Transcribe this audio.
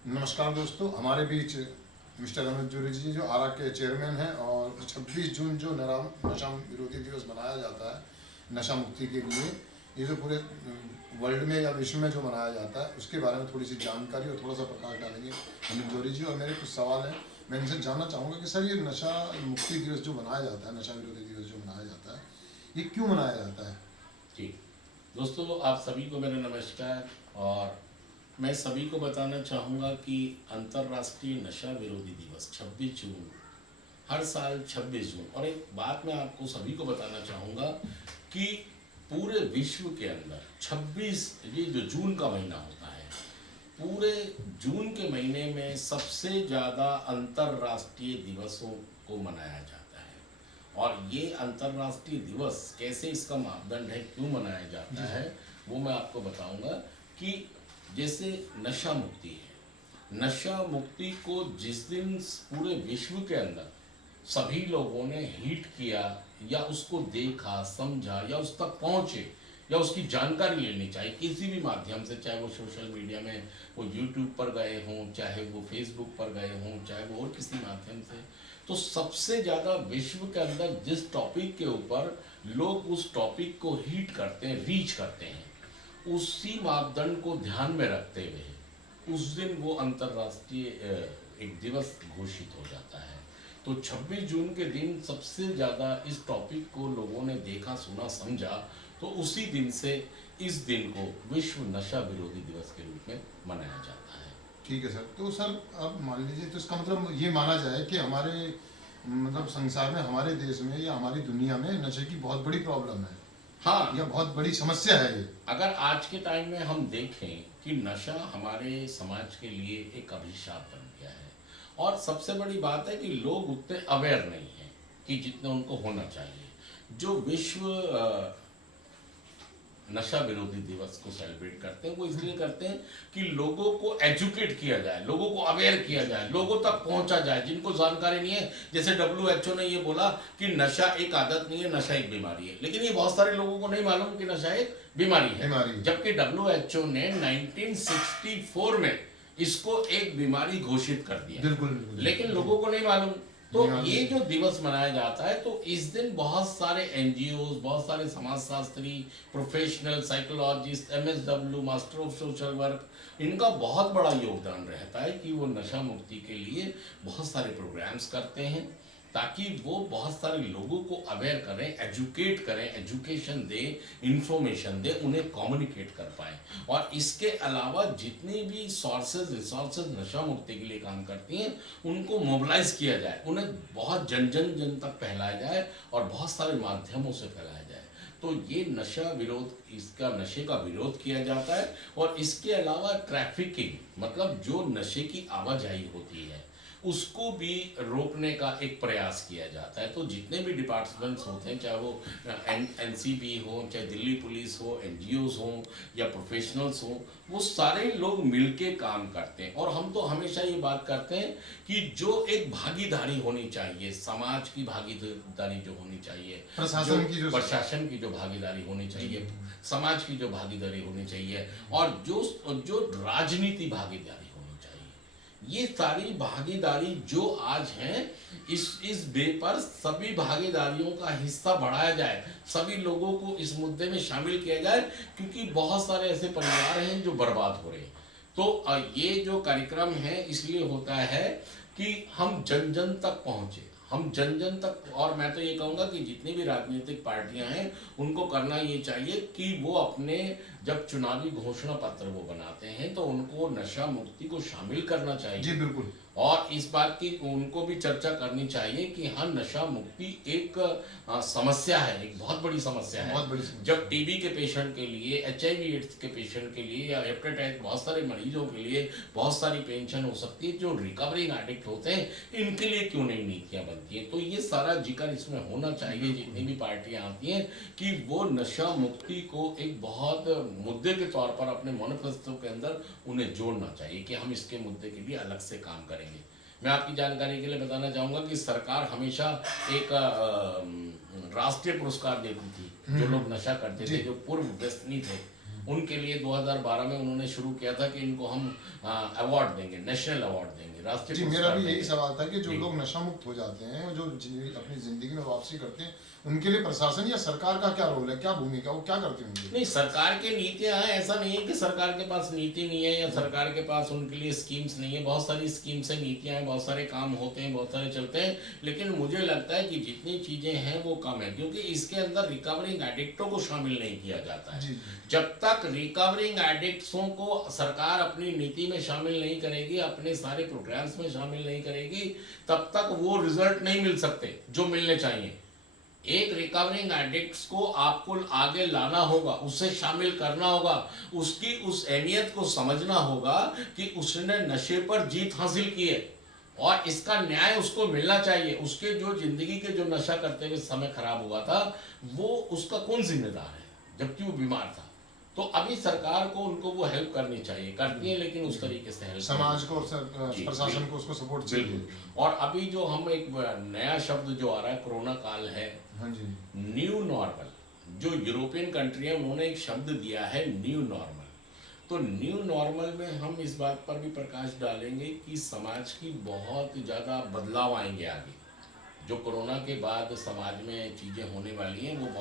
नमस्कार दोस्तों, हमारे बीच मिस्टर अमित जोरी जी जो आरा के चेयरमैन हैं और 26 जून जो नशा विरोधी दिवस मनाया जाता है नशा मुक्ति के लिए, ये जो पूरे वर्ल्ड में या विश्व में जो मनाया जाता है उसके बारे में थोड़ी सी जानकारी और थोड़ा सा प्रकाश डालेंगे अमित जोरी जी। और मेरे कुछ सवाल हैं, मैं इनसे जानना चाहूँगा कि सर ये नशा मुक्ति दिवस जो मनाया जाता है, नशा विरोधी दिवस जो मनाया जाता है, ये क्यों मनाया जाता है? जी दोस्तों, आप सभी को मेरा नमस्कार। और मैं सभी को बताना चाहूँगा कि अंतर्राष्ट्रीय नशा विरोधी दिवस 26 जून, हर साल 26 जून। और एक बात मैं आपको सभी को बताना चाहूँगा कि पूरे विश्व के अंदर 26, ये जो जून का महीना होता है, पूरे जून के महीने में सबसे ज़्यादा अंतर्राष्ट्रीय दिवसों को मनाया जाता है। और ये अंतर्राष्ट्रीय दिवस कैसे, इसका मापदंड है, क्यों मनाया जाता है, वो मैं आपको बताऊंगा। कि जैसे नशा मुक्ति है, नशा मुक्ति को जिस दिन पूरे विश्व के अंदर सभी लोगों ने हिट किया या उसको देखा, समझा या उस तक पहुँचे या उसकी जानकारी लेनी चाहिए किसी भी माध्यम से, चाहे वो सोशल मीडिया में, वो यूट्यूब पर गए हों, चाहे वो फेसबुक पर गए हों, चाहे वो और किसी माध्यम से, तो सबसे ज़्यादा विश्व के अंदर जिस टॉपिक के ऊपर लोग उस टॉपिक को हिट करते हैं, रीच करते हैं, उसी मापदंड को ध्यान में रखते हुए उस दिन वो अंतर्राष्ट्रीय एक दिवस घोषित हो जाता है। तो 26 जून के दिन सबसे ज़्यादा इस टॉपिक को लोगों ने देखा, सुना, समझा, तो उसी दिन से इस दिन को विश्व नशा विरोधी दिवस के रूप में मनाया जाता है। ठीक है सर। तो सर अब मान लीजिए, तो इसका मतलब ये माना जाए कि हमारे मतलब संसार में, हमारे देश में या हमारी दुनिया में नशे की बहुत बड़ी प्रॉब्लम है, हाँ, या बहुत बड़ी समस्या है ये। अगर आज के टाइम में हम देखें कि नशा हमारे समाज के लिए एक अभिशाप बन गया है। और सबसे बड़ी बात है कि लोग उतने अवेयर नहीं हैं कि जितने उनको होना चाहिए। जो विश्व नशा विरोधी दिवस को सेलिब्रेट करते हैं, वो इसलिए करते हैं कि लोगों को एजुकेट किया जाए, लोगों को अवेयर किया जाए, लोगों तक पहुंचा जाए जिनको जानकारी नहीं है। जैसे WHO ने ये बोला कि नशा एक आदत नहीं है, नशा एक बीमारी है, लेकिन ये बहुत सारे लोगों को नहीं मालूम कि नशा एक बीमारी है। जबकि WHO ने 1964 में इसको एक बीमारी घोषित कर दिया। बिल्कुल। लेकिन लोगों को नहीं मालूम। तो ये जो दिवस मनाया जाता है, तो इस दिन बहुत सारे NGOs, बहुत सारे समाजशास्त्री, professional psychologist, MSW, master of social work, इनका बहुत बड़ा योगदान रहता है कि वो नशा मुक्ति के लिए बहुत सारे प्रोग्राम्स करते हैं, ताकि वो बहुत सारे लोगों को अवेयर करें, एजुकेट करें, एजुकेशन दें, इंफॉर्मेशन दें, उन्हें कम्युनिकेट कर पाएँ। और इसके अलावा जितनी भी सोर्सेज, रिसोर्सेज नशा मुक्ति के लिए काम करती हैं, उनको मोबिलाइज किया जाए, उन्हें बहुत जन तक फैलाया जाए और बहुत सारे माध्यमों से फैलाया जाए। तो ये नशा विरोध, इसका नशे का विरोध किया जाता है। और इसके अलावा ट्रैफिकिंग, मतलब जो नशे की आवाजाही होती है, उसको भी रोकने का एक प्रयास किया जाता है। तो जितने भी डिपार्टमेंट्स होते हैं, चाहे वो NCB हो, चाहे दिल्ली पुलिस हो, NGOs हो या प्रोफेशनल्स हो, वो सारे लोग मिलके काम करते हैं। और हम तो हमेशा ये बात करते हैं कि जो एक भागीदारी होनी चाहिए, समाज की भागीदारी जो होनी चाहिए, प्रशासन की जो भागीदारी होनी चाहिए, समाज की जो भागीदारी होनी चाहिए, और जो राजनीति भागीदारी होनी चाहिए, ये सारी भागीदारी जो आज हैं, इस बे पर सभी भागीदारियों का हिस्सा बढ़ाया जाए, सभी लोगों को इस मुद्दे में शामिल किया जाए, क्योंकि बहुत सारे ऐसे परिवार हैं जो बर्बाद हो रहे हैं। तो ये जो कार्यक्रम है इसलिए होता है कि हम जन जन तक पहुँचे, हम जन जन तक। और मैं तो ये कहूँगा कि जितनी भी राजनीतिक पार्टियां हैं, उनको करना ये चाहिए कि वो अपने जब चुनावी घोषणा पत्र वो बनाते हैं, तो उनको नशा मुक्ति को शामिल करना चाहिए। जी बिल्कुल। और इस बात की उनको भी चर्चा करनी चाहिए कि हाँ, नशा मुक्ति एक समस्या है, एक बहुत बड़ी समस्या है। जब TB के पेशेंट के लिए, HIV एड्स के पेशेंट के लिए, या हेपेटाइटिस, बहुत सारे मरीजों के लिए बहुत सारी पेंशन हो सकती है, जो रिकवरिंग एडिक्ट होते हैं, इनके लिए क्यों नहीं नीतियाँ बनती हैं। तो ये सारा जिक्र इसमें होना चाहिए, जितनी भी पार्टियाँ आती हैं, कि वो नशा मुक्ति को एक बहुत मुद्दे के तौर पर अपने मैनिफेस्टो के अंदर उन्हें जोड़ना चाहिए कि हम इसके मुद्दे के लिए अलग से काम करेंगे। मैं आपकी जानकारी के लिए बताना चाहूँगा कि सरकार हमेशा एक राष्ट्रीय पुरस्कार देती थी जो लोग नशा करते थे, जो पूर्व व्यसनी थे, उनके लिए 2012 में उन्होंने शुरू किया था कि इनको हम अवार्ड देंगे, नेशनल अवार्ड देंगे, राष्ट्रीय जी, मेरा पुरस्कार भी यही देंगे। सवाल था कि जो जी। लोग नशा मुक्त हो जाते हैं, जो अपनी जिंदगी में वापसी करते हैं, उनके लिए प्रशासन या सरकार का क्या रोल है, क्या भूमिका, वो क्या करती है उनकी? नहीं, सरकार की नीतियां हैं, ऐसा नहीं है कि सरकार के पास नीति नहीं है या सरकार के पास उनके लिए स्कीम्स नहीं है। बहुत सारी स्कीम्स हैं, नीतियां हैं, बहुत सारे काम होते हैं, बहुत सारे चलते हैं, लेकिन मुझे लगता है कि जितनी चीजें हैं वो कम है, क्योंकि इसके अंदर रिकवरिंग एडिक्टों को शामिल नहीं किया जाता है। जी, जब तक रिकवरिंग एडिक्ट्सों को सरकार अपनी नीति में शामिल नहीं करेगी, अपने सारे प्रोग्राम्स में शामिल नहीं करेगी, तब तक वो रिजल्ट नहीं मिल सकते जो मिलने चाहिए। एक रिकवरिंग एडिक्ट्स को आपको आगे लाना होगा, उसे शामिल करना होगा, उसकी उस अहमियत को समझना होगा कि उसने नशे पर जीत हासिल की है और इसका न्याय उसको मिलना चाहिए। उसके जो जिंदगी के जो नशा करते हुए समय खराब हुआ था, वो उसका कौन जिम्मेदार है, जबकि वो बीमार था। तो अभी सरकार को उनको वो हेल्प करनी चाहिए, करती है, लेकिन उस तरीके से हेल्प समाज को और जी, प्रशासन बिल्कुल। को उसको सपोर्ट चाहिए। बिल्कुल। और अभी जो हम एक नया शब्द जो आ रहा है, कोरोना काल है, हाँ जी, न्यू नॉर्मल, जो यूरोपियन कंट्री है उन्होंने एक शब्द दिया है न्यू नॉर्मल। तो न्यू नॉर्मल में हम इस बात पर भी प्रकाश डालेंगे कि समाज की बहुत ज़्यादा बदलाव आएंगे आगे। जो कोरोना के बाद समाज में चीज़ें होने वाली हैं वो बहुत